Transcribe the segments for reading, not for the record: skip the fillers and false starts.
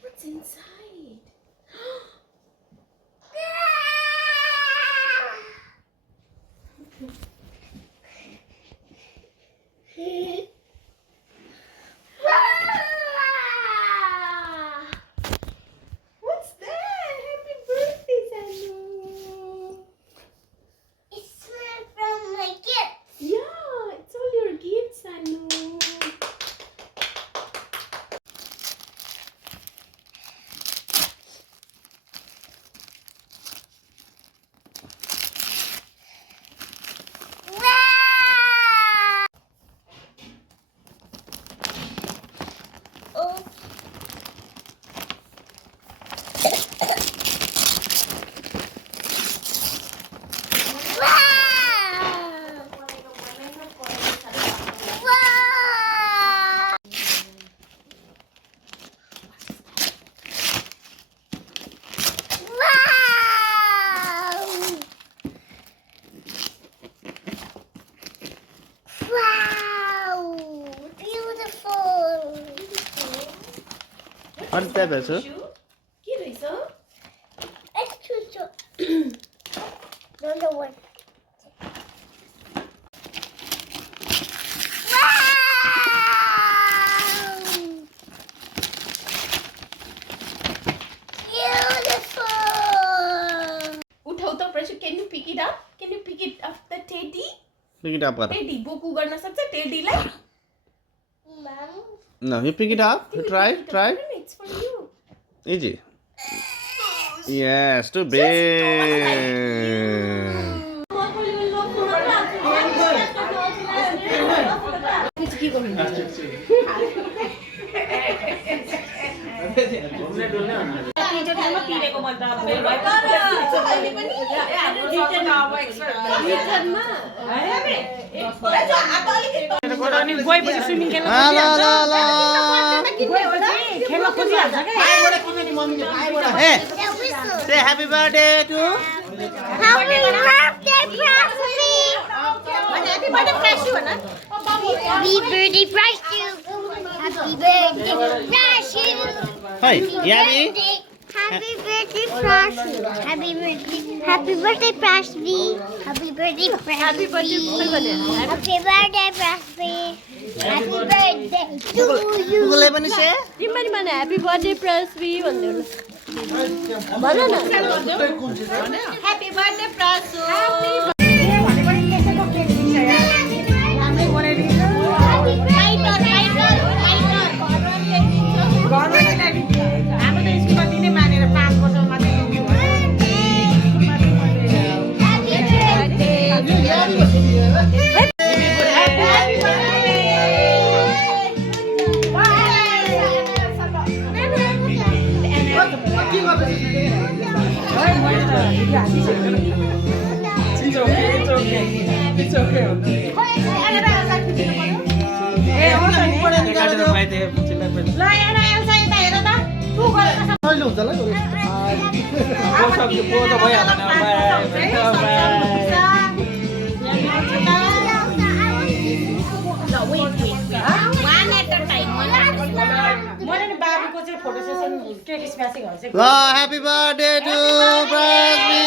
What's inside? What's that? Happy birthday, Sanu. It's from my gift. Yeah, it's all your gifts, Sanu. What's that, Basu? के रहेछ? Another one. उठाउ त प्रशु, can you pick it up? Can you pick it up the teddy? Pick it up, Gara. Teddy बोकु गर्न सक्छ टेडीलाई? No, you pick it up. You try. It's for you. Easy. Yes, too big. Hey, say happy birthday to. Happy birthday, Prasvi! Happy birthday, Prashu! Happy birthday, Prashu! Happy birthday, Prashu! Hi, Yummy. Happy birthday, Prashu! Happy birthday, Prasvi! Happy birthday, Prasvi! Happy birthday, Prasvi! Happy birthday to you! Google पनि say. तिमीले भने happy birthday प्रसवी भन्दै भन न happy birthday प्रसु It's okay. Happy birthday to Prasvi.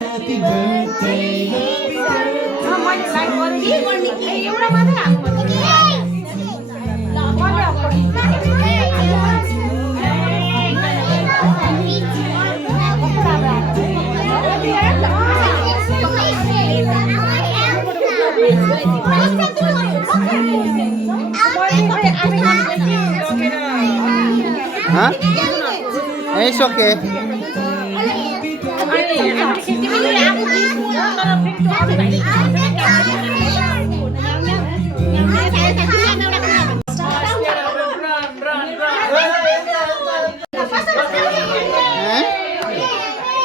Happy birthday. Huh? It's okay.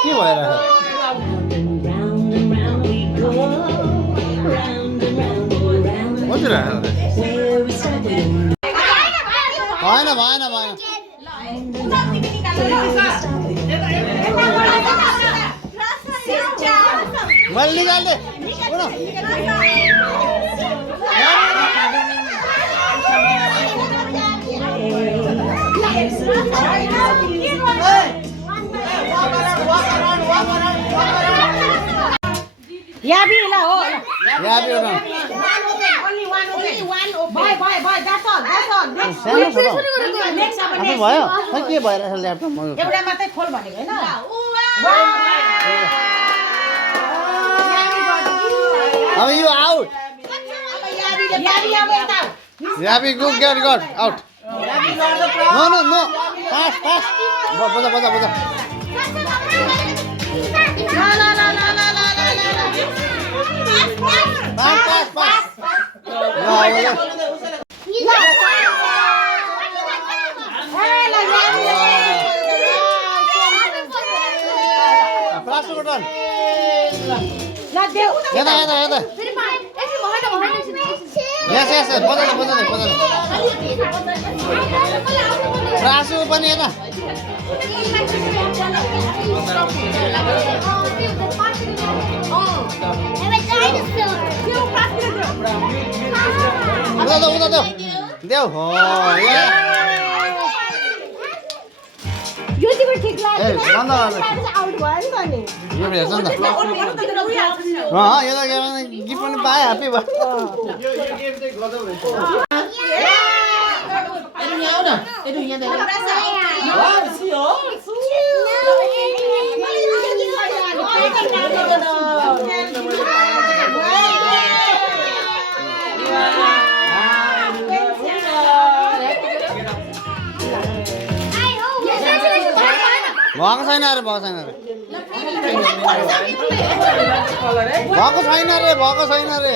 के भएर हजुर भएन भएन भएन मैले निकाल्दै याबी ल हो याबी हो bye bye bye that's all सानो छ त भयो खै के भइरहेछ ल्यापटपमा एउटा मात्रै खोल भनेको हैन अब यो आउट याबी गो गेट गट आउट नो नो नो पास पास बजा बजा बजा पास पास पास प्रासु बटन यता यता यता यस यस बजाले बजाले बजाले प्रासु पनि यता उता उता देऊ देऊ हो यो तिम्रो ठिक लाग्यो ए बन्द आउट भयो नि त नि यो हेर्छ नि त यो त गिफ्ट पनि पाए ह्याप्पी भएको छैन अरे भएको छैन अरे भएको छैन रे भएको छैन रे